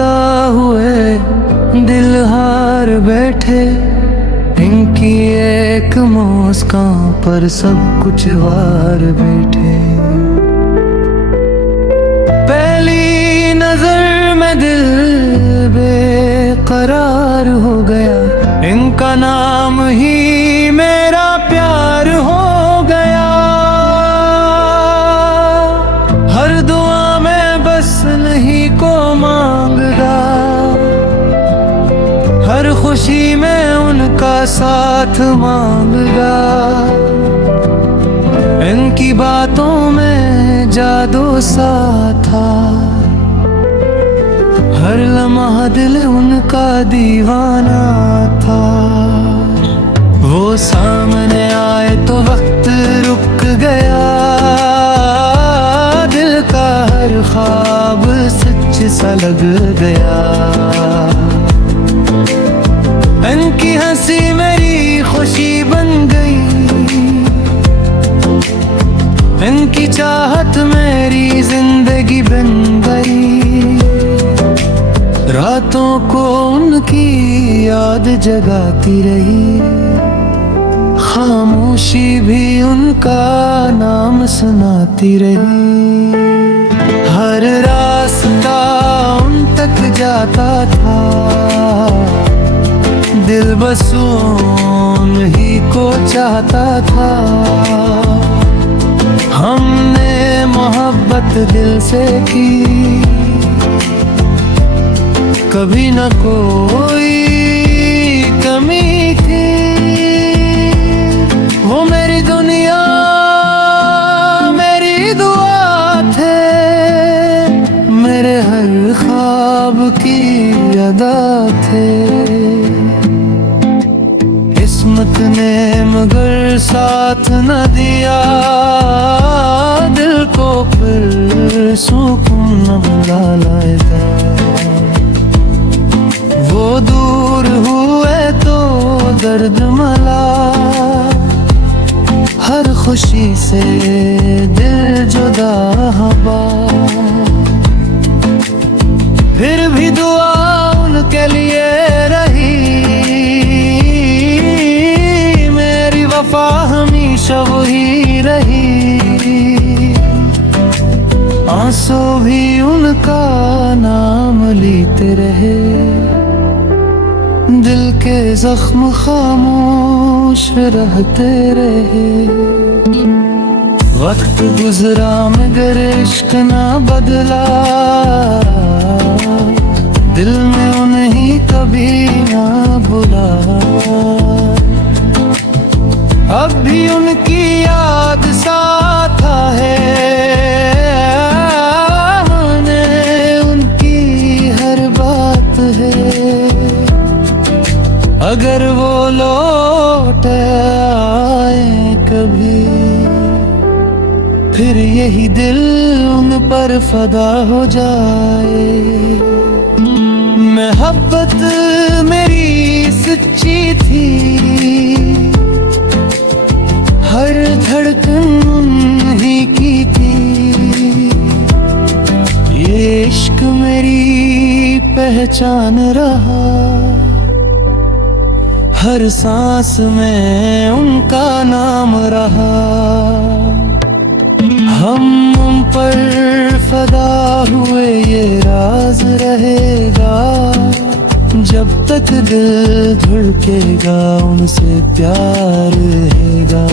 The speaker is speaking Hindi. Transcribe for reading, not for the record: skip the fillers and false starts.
फदा हुए, दिल हार बैठे, इनकी एक मुस्कान पर सब कुछ वार बैठे। पहली नजर में दिल बेकरार हो गया, इनका नाम ही मेरा प्यार हो गया। हर दुआ में बस नहीं को मांगदा, हर खुशी में उनका साथ मांगदा। इनकी बातों में जादू सा था, हर लम्हा दिल उनका दीवाना था। वो सामने आए तो वक्त रुक गया, दिल का हर ख्वाब सच सा लग गया। इनकी हंसी मेरी खुशी बन गई, इनकी चाहत मेरी जिंदगी बन गई। रातों को उनकी याद जगाती रही, खामोशी भी उनका नाम सुनाती रही। हर रास्ता उन तक जाता था, दिल बस उन्हीं को चाहता था। हमने मोहब्बत दिल से की, कभी न कोई कमी थी। वो मेरी दुनिया मेरी दुआ थे, मेरे हर ख्वाब की अदा थे। किस्मत ने मगर साथ न दिया, दिल को फिर सुकून न मिला लाएगा। वो दूर हुए तो दर्द मला, हर खुशी से दिल जुदा हवा। फिर भी दुआ उनके लिए रही, मेरी वफा हमेशा वही रही। आंसू भी उनका नाम लेते रहे, दिल के जख्म खामोश रहते रहे। वक्त गुजरा मगर इश्क ना बदला, दिल में उन्हें कभी ना भुला। अब भी उनकी याद साथ है, उनकी हर बात है। अगर वो लौट आए कभी, फिर यही दिल उन पर फदा हो जाए। मोहब्बत मेरी सच्ची थी, हर धड़कन उन्हीं की थी। ये इश्क मेरी पहचान रहा, हर सांस में उनका नाम रहा। हम उन पर फदा हुए ये राज रहेगा, जब तक दिल धड़केगा उनसे प्यार रहेगा।